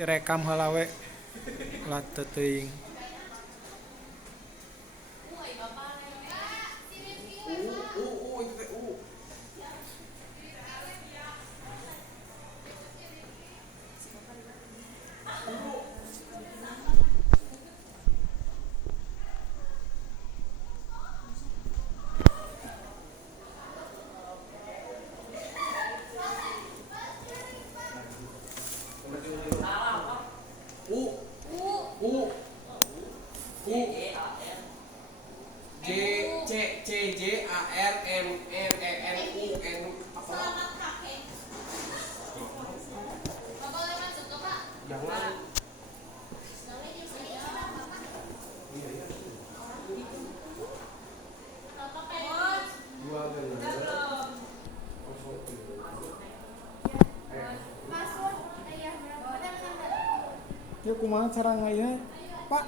direkam heula we ulah teu teuing. Itu teh U U U J C C J A R M N E N U N apa? Jangan. Dua gelas. Yuk kumaha cara ngaya, Pak?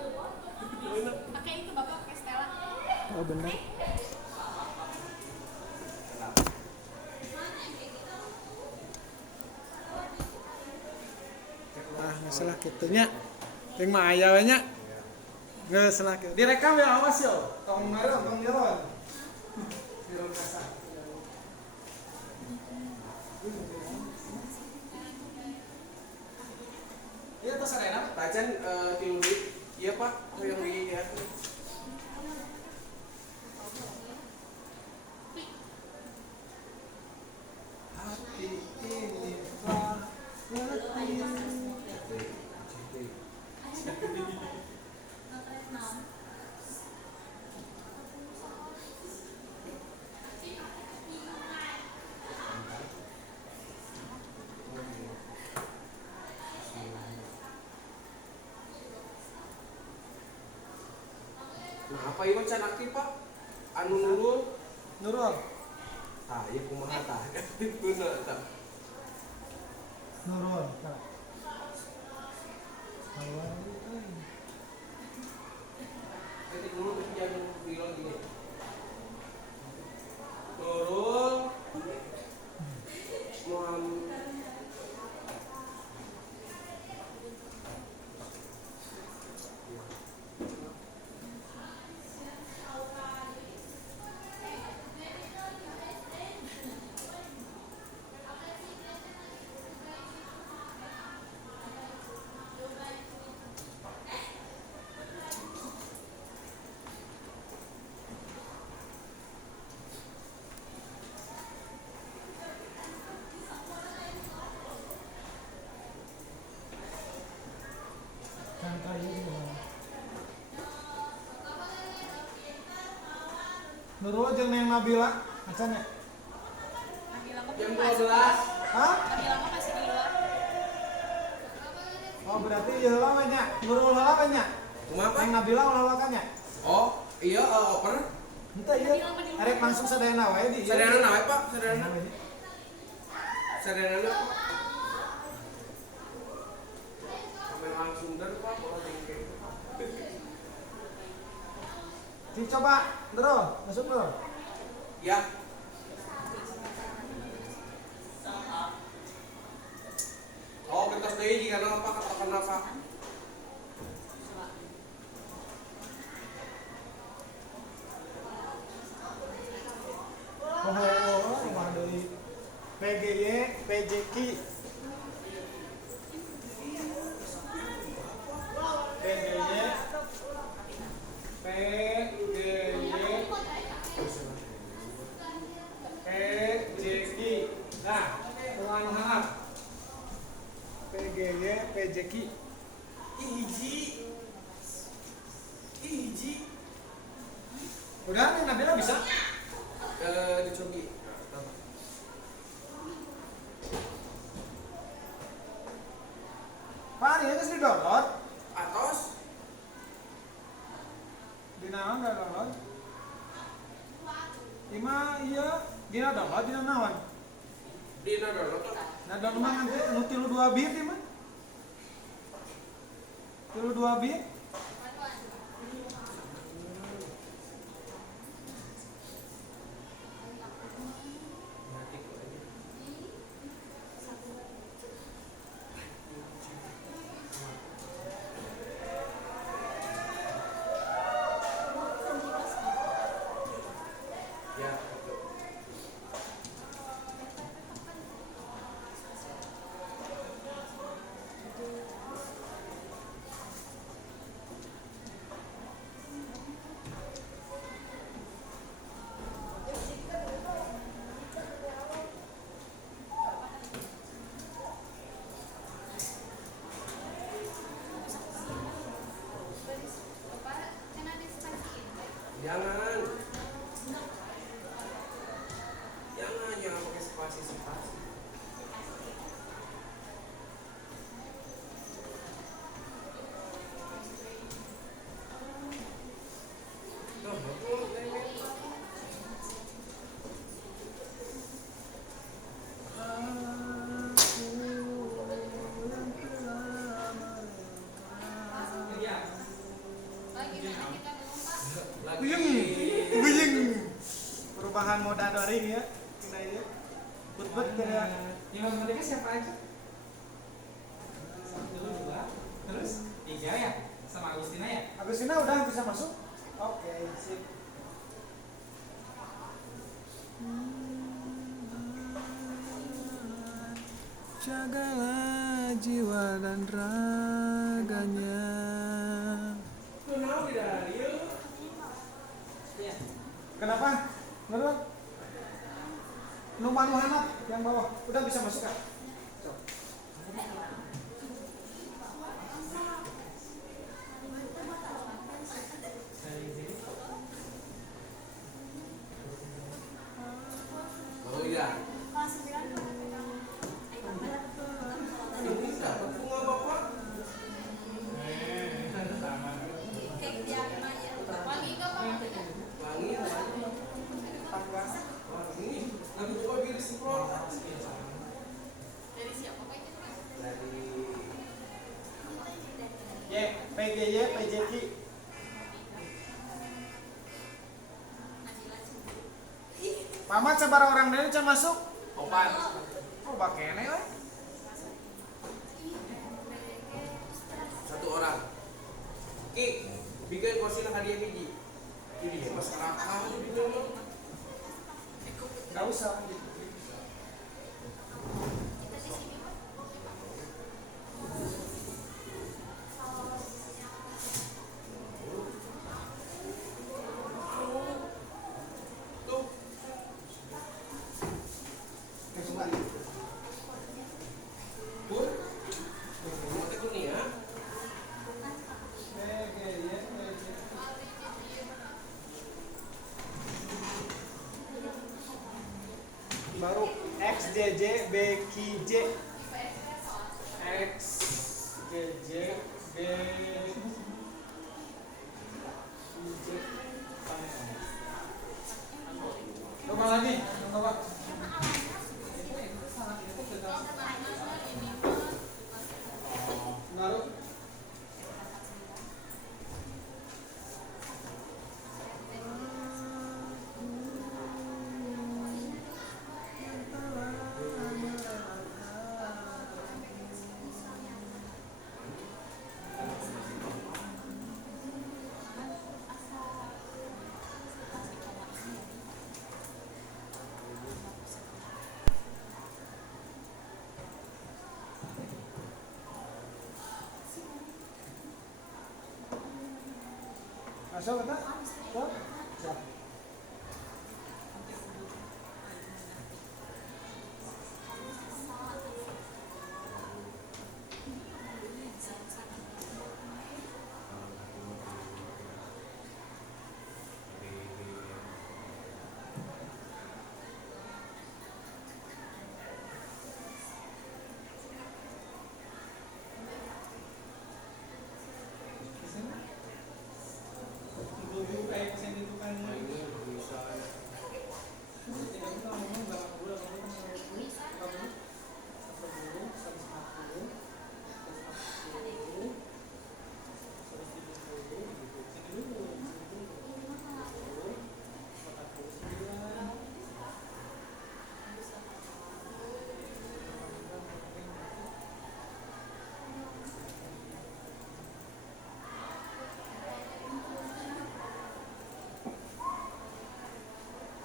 Pakai itu Bapak pakai Stella. Oh bener. Ah, masalah kitunya. Yang mah aya we nya. Geus lah kitu. Direkam ya awas yo. Tong merah, tong jalan. Film kasar. Iya tos arena tajan tilu duit. Iya Pak, yang di ya. Hati ini telah letih. Nah, apa ieu can aktif Pak? Anu nurul. Nurul. Tah, ieu kumaha tah? Bener tah. Nurul. Awal Nanti dulu yang bilang gini. Nurul Muhammad. kan kaya gimana? Nurul jeung Neng Nabila, acan ya? Nabila mah Jam belum masuk. 12. Hah? Nabila mah masih di luar. Oh berarti ieu heula we nya. Nurul heula we nya. Kumaha Pak? Neng Nabila heula kan nya. Oh, iya oper. Henteu ieu. Arek langsung sadayana wae di. Sadayana nawe Pak, sadayana. Sadayana Pak. Sampai langsung dari Pak, kalau jengkel itu Pak. Coba, Nurul, masuk Nurul. Ya. Oh, kertas deui jika apa katakan apa? Oh, mah deui. PGY, PJK. PGY, PJK. Nah, ulang harap. PGY, PJK. Iji. Udah nih Nabila bisa? Dicobi. Pak, ini geus di-download. Atos. Di naon da download? Ima iya, dina download dina naon? Dina download. Nah download mah nanti nu 32 bit ieu mah. 32 bit. Jangan. Jangan pakai spasi. Tuh, aku nenek. Buyeng. Perubahan moda daring ya. Kena ya. Bet-bet kayak Yang mereka siapa aja? Dulu 2, terus 3 ya? Sama Agustina ya? Agustina udah bisa masuk? Oke, sip. Jagalah jiwa dan raganya. Kenapa? Menurut? Numanu hanap yang bawah udah bisa masuk kan? Oh iya. Ini dapat bunga bapak. Wangi nggak Pak? Wangi. Wangi. Nanti bapak biar disemprot. Dari siapa Pak itu Pak? Dari PJY, PJK. Pamat sabar orang dari can masuk. opan. Oh, bakene we. 1 orang. Ki, bikin kursi hadiah biji. Ini masyarakat bikin mah. Enggak usah. Tuh. Pur. Mau tuh nih ya. Baru XJJ BKJ XJJ BKJ. Coba lagi, coba. Baru. Masuk kata? Tuh. Siap.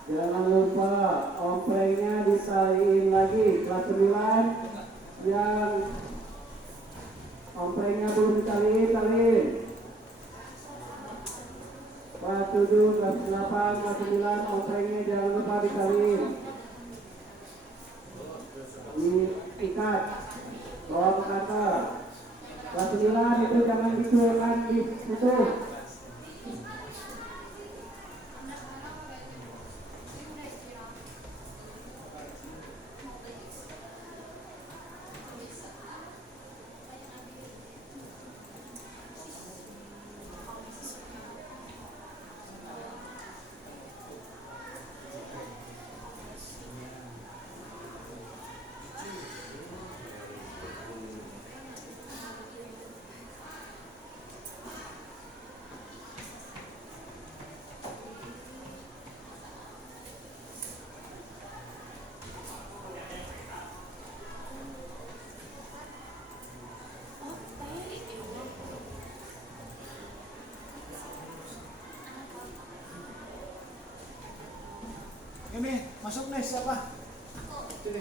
Jangan lupa omplengnya disaliin lagi kelas 9 yang omplengnya belum disaliin, salin. Kelas 7, kelas 8, kelas 9 omplengnya jangan lupa disaliin. Diikat, bawa ke kantor. Kelas 9 itu jangan ditutup. nih, masuk nih siapa? Sini.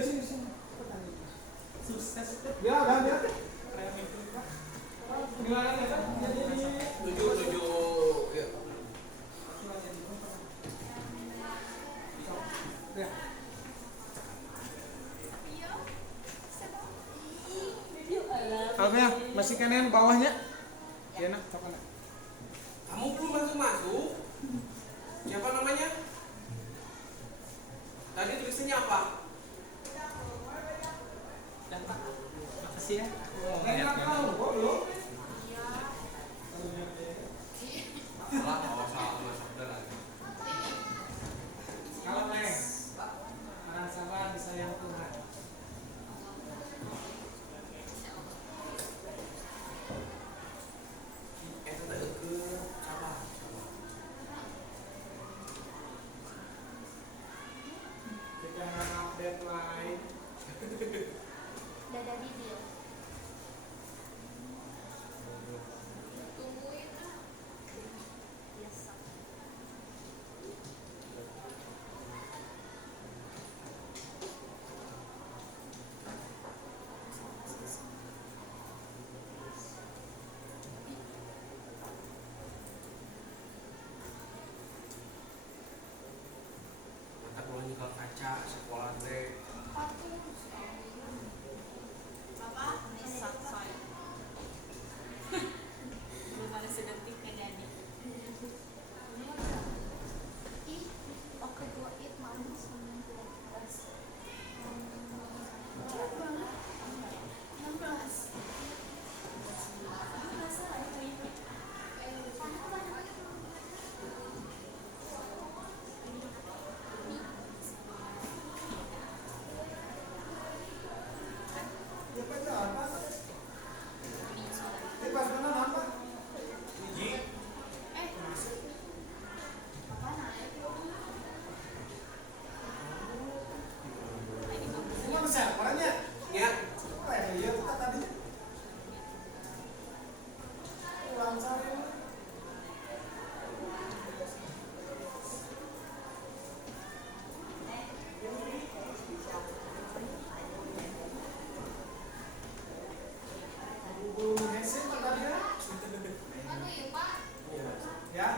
Sini. Sukses. Ya, udah. Remeh itu, Pak. Gimana nih kan? Jadi Tujuh ya. ya. Almia, masih kanan bawahnya. Ya nak, kapan? Kamu belum masuk. Siapa namanya? Tadi tulisannya apa? Dan Pak, makasih ya. Enak kau, kok belum? Salah masak beneran. Kalau Neng, sabar disayang Tuhan. Tadi ke sabar. Kita update lain. Dada bibir. Tungguin ah. Biasa. Mata kalau nyekel kaca sekolah teh. Bapak, nisak saya. Belum ada sedetik kejadian. Ih, oke gua it mau 19. 16. Ya pada apa? Di pas mana apa? Apa naik? Cuma besar, orangnya. Ya. Apa ya? Iya, kita tadi. Ulang sari. Belum hese tadi ya? Anu ya, Pak. Ya.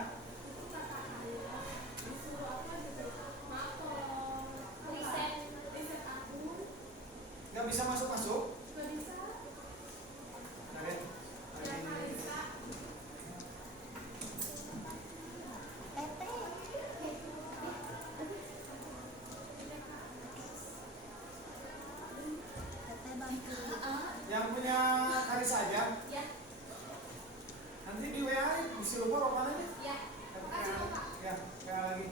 Riset aku. Nggak bisa masuk. Nggak bisa. Narin. Yang punya Karis aja. Ya, Nanti di WA isi lupa ropananya. ya. Makasih, Bapak. Ya, kayak lagi.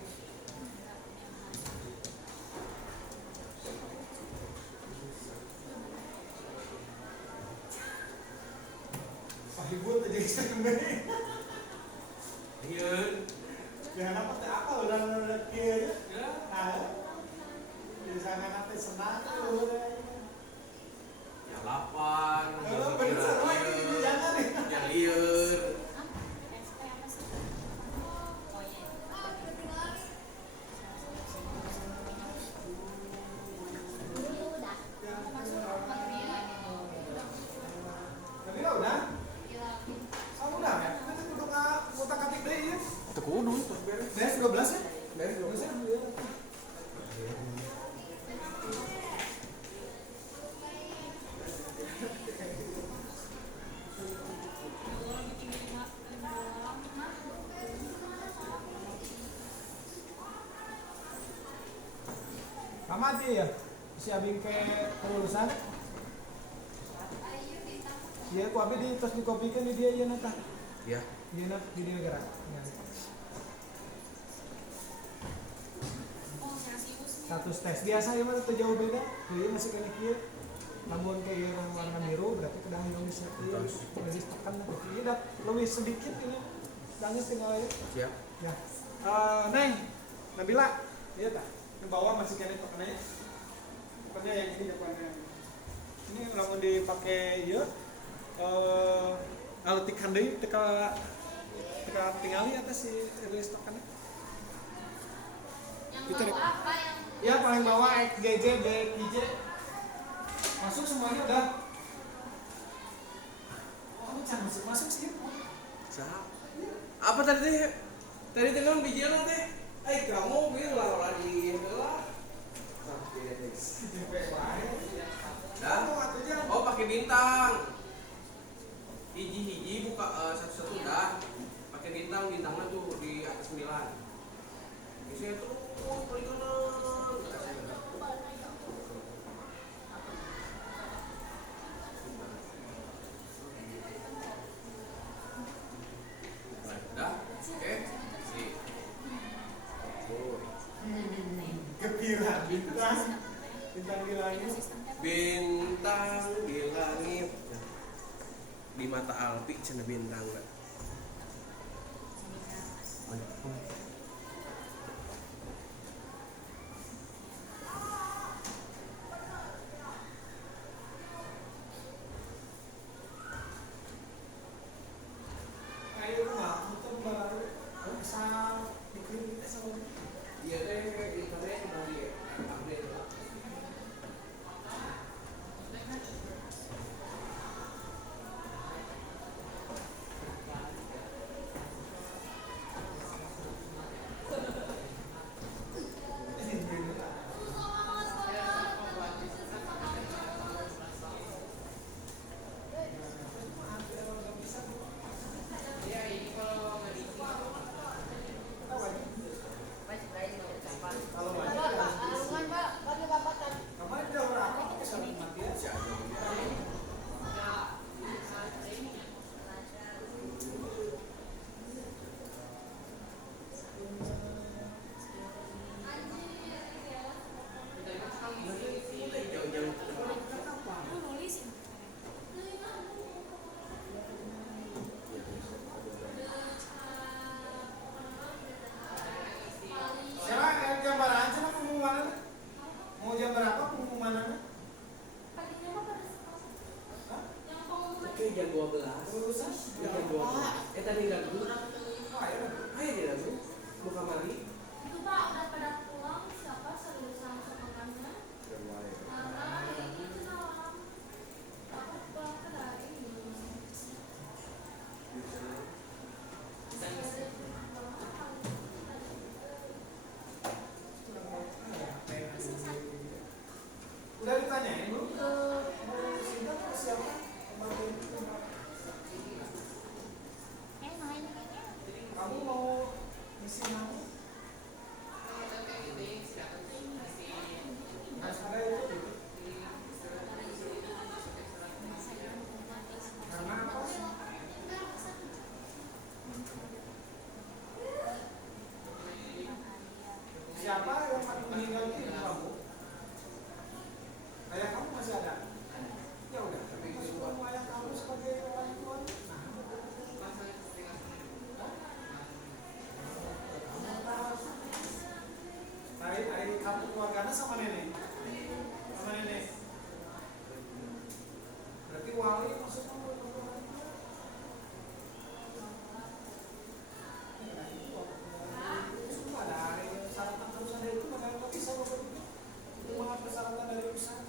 Pak Ibu aja eksperimen. Iya. Jangan apa teh apa udah kieu. Nah. Bisa nanti senang udah. Ya lapar. Bener sama ini jangan nih. Ya lieur. Apa sih? Oh iya. Ini udah. Masuk panggilan. Tadi lah udah. Gila. Kamu udah ya? Kita kudu ngutak-atik deh ya. Tekudu terus beres. Beres 12 ya? Beres 12 ya? Sama aja ya? Si Abing ke kelulusan? Iya, ku abi di tos dikopikan di dia ya nata. Ya. Dia nak di dia gerak. Ya. Oh, saya sibuk. Status tes biasa ya mah teu jauh beda. Jadi masih kena kieu. Namun kayak yang warna biru berarti kedah yang bisa jadi tekan lah. Iya dah lebih sedikit ini. Tanya tinggal aja. Siap. Ya. Neng, Nabila, iya tak? Di bawah masih kena tekannya. Pokoknya yang ini depannya. Ini lamun dipakai ieu alutikan deui teka tingali atas si rilis tekannya. Kita apa yang ya paling bawah XGJ, BXJ. Masuk semuanya udah. Oh, jangan masuk sih. Sah. Apa tadi teh? Tadi teh non biji non teh. Kamu bilang lagi lah. Dah. Oh pakai bintang. Hiji buka satu-satu dah. Pakai bintangnya tuh di atas 9. Bisa tuh paling kanan. Dah. Oke. Sip. Gembira bintang. Bintang di langit. Bintang di langit. Di mata Alpi cenah bintang lah. Ayo mah, muter baru. Asal dikirim kita sama. Iya deh, internet dari update lah. Kemarin dia berapa? Bisa mati ya. lu nulis ya? Siapa jam berapa aja lah pengumuman? Mau jam berapa pengumumannya? Oke, jam 12. Jam 12. Tadi ganggu. Ayo dia ganggu. Mau kamari. Itu Pak udah pada pulang siapa seriusan sepekannya? Karena itu malam aku pulang ke dari Udah ditanyain belum ke Sinta atau siapa? Kemarin. main kayaknya. Kamu mau ngisi nama? Harus ada itu. Karena apa? Siapa yang meninggal itu kamu? Ayah kamu masih ada? Ya udah, masuk rumah ayah kamu sebagai orang tua. Hari kartu keluarganya sama nenek. Sama nenek. Berarti wali maksudnya orang tua. Cuma dari syaratan terus ada itu bagaimana bisa begitu? Cuma persyaratan dari usaha.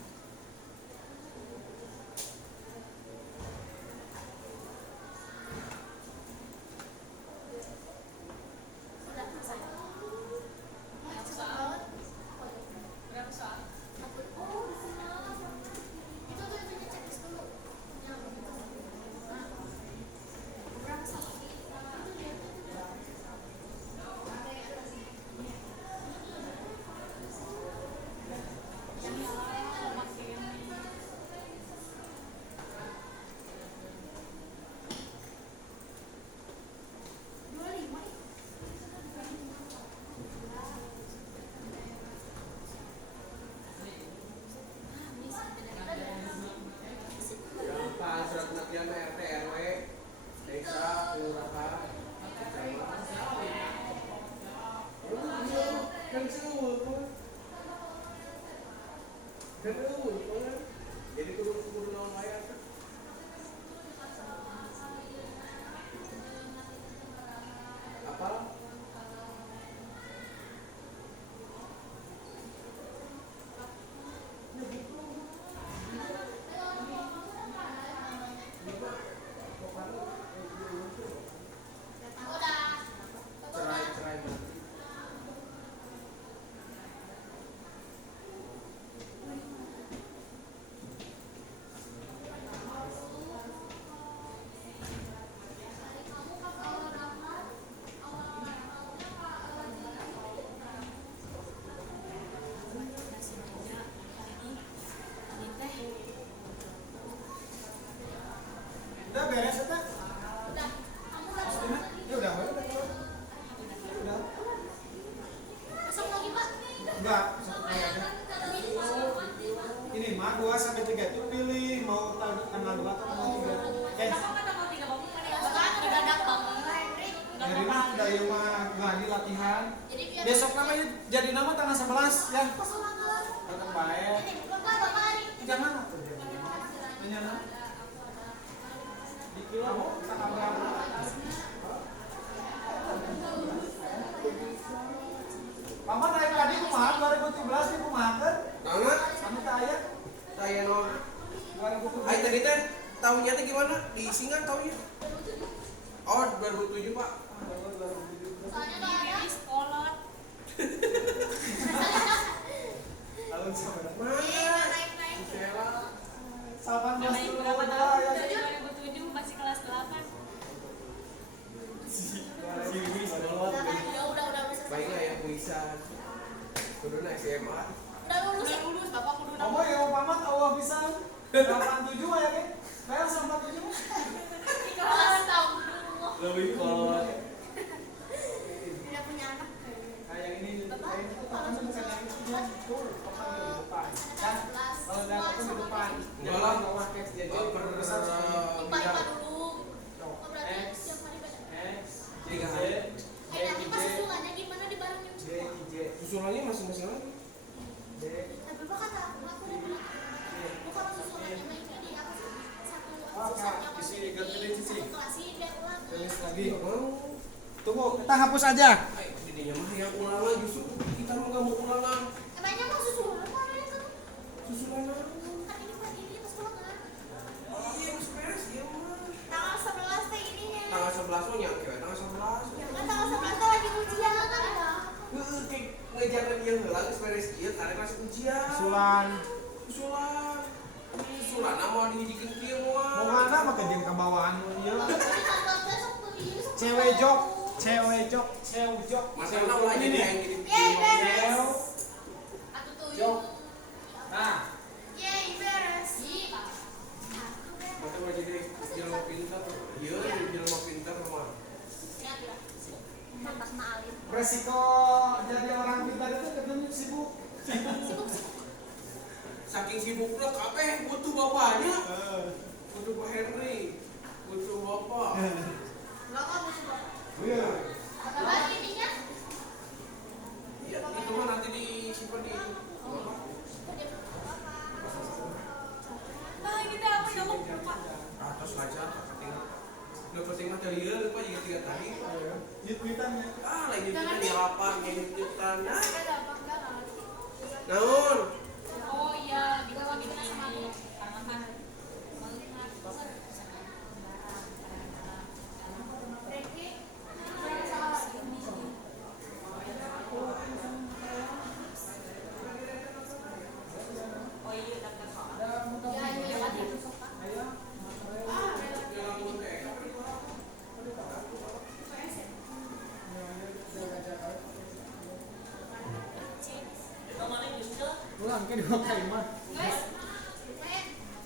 Udah selesai. Berapa soal? Berapa soal? Itu checklist dulu. Berapa soal? Yang mau pakai Pak surat pengertian RT RW desa kelurahan kan seluruh kan jadi kudu naon layar apa 2 atau 3. Kenapa kan nomor 3 Bapak mendadak banget Hendrik? Dari mah udah ieu mah lagi latihan. Jadi biar Besok namanya jadi nama tanggal 11 ya. Tetep bae. Jangan atuh jangan. Menyana. Di kilo tanggal berapa? Paman naik tadi kumaha 2017 nih kumaha kan? Banget. Kami teh aya Saya non. 2017. Ay tadi teh tahunnya teh gimana? Diisi nggak tahunnya? Oh 2007 Pak. di sekolah. Tahun sabar. Mana? Naik-naik. Sela. 18 Naik dulu. berapa tahun? Dari 2007 masih kelas 8. Udah Baik lah ya bisa. Kudu naik SMA. Udah lulus Bapak kudu Kamu ya paman Allah bisa 87 aya ge. Kayak 87. kelas tahun dulu. Lebih kolot. Tidak punya anak. Kayak ini kayak itu paman bukan yang itu ya. Tuh, paman di depan. Kan kalau dapat tuh di depan. Enggak lah. Bawah case jadi Baper besar sekali. IPA dulu. Oh, berarti setiap hari beda. X, Tiga J, hari. Nanti pas susulannya gimana dibarengin J, semua? J, Susunannya masing-masing lagi. J, Tapi Bapak kata aku udah bilang. Bukan susulannya main di apa sih? Satu Oh, susahnya Kak, masih isi ganti di sisi. satu kelas ini dia ulang. tulis lagi. Nggak mau. Tunggu, kita hapus aja. Ay, didinya mah yang ulangan justru kita mah nggak mau ulangan. Emangnya mau susulan mana yang satu? Susunan Kan ini pagi ini pas ulangan. iya harus beres iya mah. Tanggal 11 teh ininya. Tanggal 11 mah nyampe tanggal 11. Kan tanggal 11 teh lagi ujian kan ya? Heeh, kayak ngejar dia heula geus beres ieu tarik masuk ujian. Sulan. Susulan. Susulan mau dihijikeun kieu moal. Mau mana mah kejeng ke bawahan ieu. Jadi tanggal besok tuh ini. Cewek jok, cewek jok, cewek jok. Masih ana ulah jadi yang jadi. Yeay beres. Cewek. Atuh tuh Jok. yuk. Nah, Yeay beres. Iya. Mata mah jadi jelema pintar. Ieu jelema pintar mah. Lihat ya. Mantas maalin. resiko jadi orang pintar itu ketemu sibuk. Sibuk sih. Saking sibuknya kabeh butuh bapaknya. Butuh Pak Henry. Butuh bapak. Enggak kan butuh. Iya. Bapak ininya. Iya, itu mah nanti disimpan di bapak. Nah, ini teh apa yang Pak? Atas aja, penting. Udah penting mah dari ieu lupa juga 3 tadi. Nyut-nyutan ya. Ah, lagi kita di lapar, nyut-nyutan. Nah, Ada apa enggak? naon? Oh iya, kita lagi kena sama aku. Tangan. Reki. Oh iya, daftar soal. Ya, iya, ada. Pulang ke dua kali mah. Guys.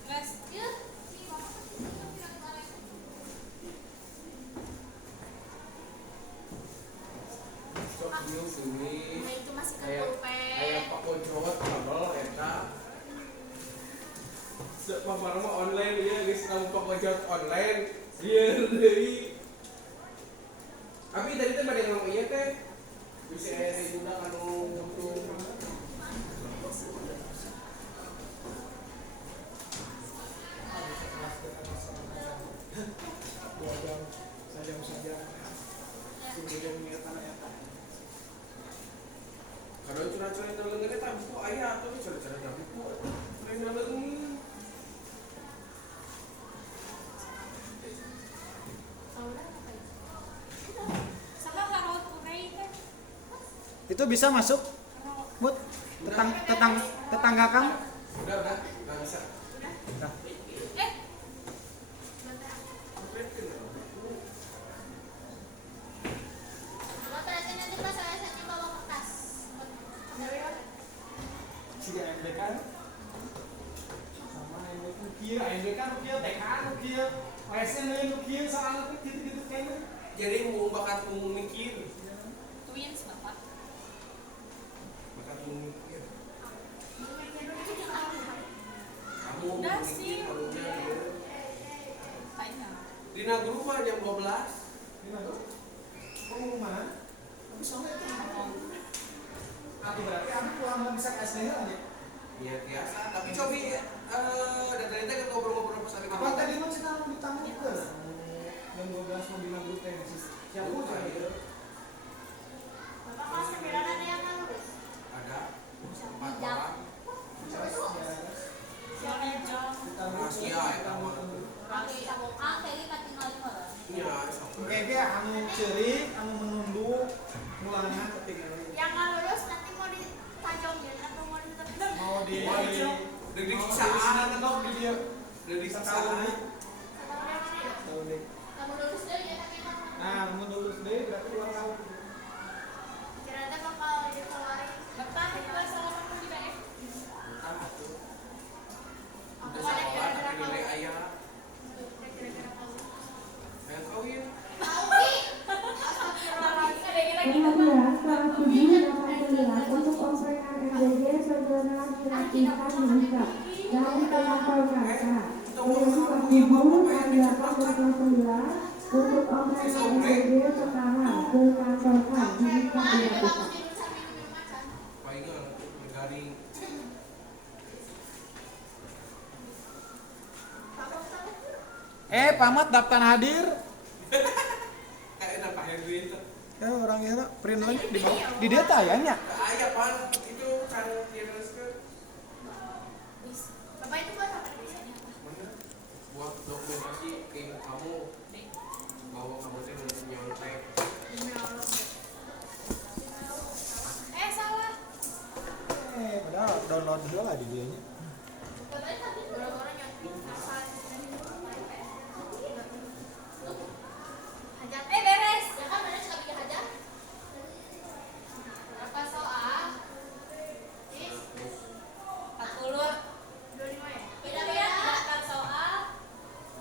Guys. Yuk. Sok ieu tulis. Nah, itu masih Aya ketopeng. Pak Kojot kabel eta. Papar mah online ieu geus namun Pak Kojot online. Ieu deui. Abi tadi teh bade ngomong ieu teh. Bisa aya juga anu butuh. Dua jam, sejam saja. Kemudian niat anak ya. Kalau curhat-curhat leungeun eta buku aya atuh curhat-curhat buku. Lain leungeun. Sama karot kurai teh. Itu bisa masuk, Bud? Tetangga kamu? Udah, enggak bisa. Udah. Eh, bapak nanti pas saya nanti bawa kertas. Si MDK sama MDK kieu, MDK nu kieu, TK nu kieu, OSN nu kieu soalnya teh gitu-gitu kayaknya. Jadi mau bakat umum mikir. Twins bapak. Bakat umum mikir. Kamu Udah mikir sih. karunya ieu. Dina guru mah jam 12. Di mana? Pengumuman. Tapi sampai itu. Aku berarti aku pulang mau bisa ke SDH aja. Iya biasa, tapi cobi dari tadi kan ngobrol-ngobrol pas hari Apa tadi mah kita mau ditanggung ke? Jam 12 mau bilang grup teh. Siapa Bukan, aja? iya. Bapak kelas 9 ada yang kan lulus? Ada 4 orang. Siapa yang jauh? Rahasia ya mah. Oke, sabuk A kayak gitu tinggal di mana? Iya, sok. Oke, anu cerik, anu menunduk, mulanya ketinggalan. Yang nggak lulus nanti mau ditajongin atau mau ditepi? Mau di Deg-deg mau sisaan. di kedok di dia. Dari Setahun sisaan. deh. Setahun yang mana ya? Setahun deh. Kamu lulus deh ya tapi kan. Nah, mau lulus deh berarti ulang tahun. Kira-kira bakal dikeluarin. Bapak juga salah di BF. Entah tuh. Aku Udah ada sekolah kira-kira tapi nilai kamu. ayah. Kira-kira kamu. Pengen kawin. Kemudian kelas 7 dapat 9 untuk omprengan MDG segera dilakukan dibuka dan penonton kakak. Kemudian kelas 7 adalah kelas 9 untuk omprengan MDG sekarang ke kantor dibuka dilakukan. Palingan garing. Pamat daftar hadir. Kayak nampak Henry itu. Ya orang itu print lagi di bawah. Di dia tayanya. Ayah pan itu kan dia teruskan. Bapak itu buat apa biasanya? Mana? Buat dokumentasi keinginan kamu bahwa kamu teh nyontek. Salah. Padahal download dulu lah di dianya. Bapak tapi orang-orang yang hajat. Beres. Ya kan beres nggak bikin hajat. Berapa soal? Is 40. 25 ya? Beda-beda. 8 soal.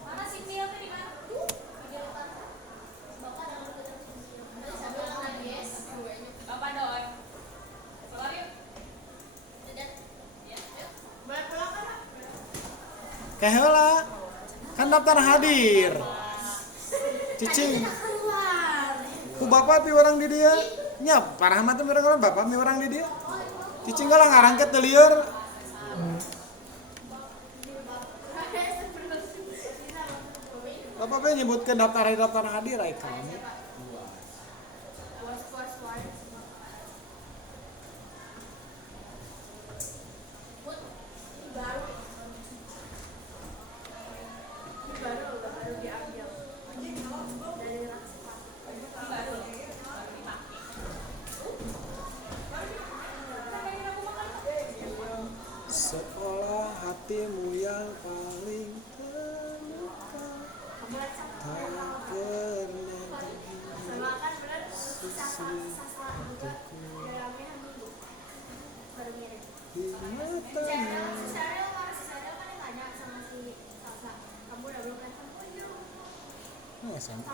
Mana sih Mil tuh di mana? Video depan. Bapak ada nomor kerja. Saya bilang tadi, yes. Bapak doang. Keluar yuk. Hajat. Ya, yuk. Boleh pulang kan, Pak? Keheula. Kan daftar hadir. Cicing. Keluar. Ku bapak pi orang di dia. Nya parah mah teh orang bapak mi orang di dia. Cicing galang ngarangket teu lieur. Bapak pe nyebutkeun daftar hadir ai kami. Seolah hatimu yang paling terluka tak pernah di matamu. SMP.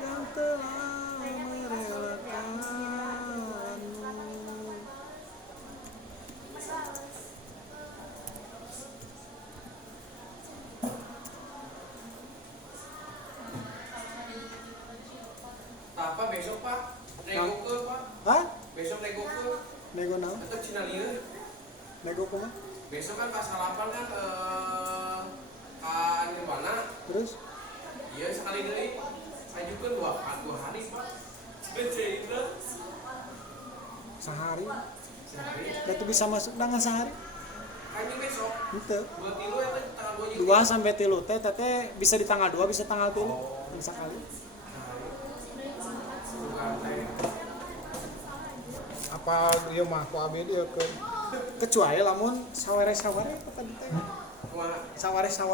Yang telah merelakanmu. Apa besok Pak? Nego ke Pak? Hah? Besok nego ke? Nego naon? Tetap Cina lieur. Nego kumaha? Besok kan pasal 8 kan kan Nirwana. Terus Iya sekali deui. Ajukeun 2 hari Pak. Beceina. sehari. Sehari. Berarti bisa masuk dengan sehari. Kami besok. Henteu. 2 tilu eta tanggal 2 2 sampai 3 teh teteh bisa di tanggal 2 bisa tanggal 3. Bisa kali. Bukan teh. apa dia mah ku abi dia ke kecuali lamun sawere-sawere apa tadi teh Kumaha? sawere-sawere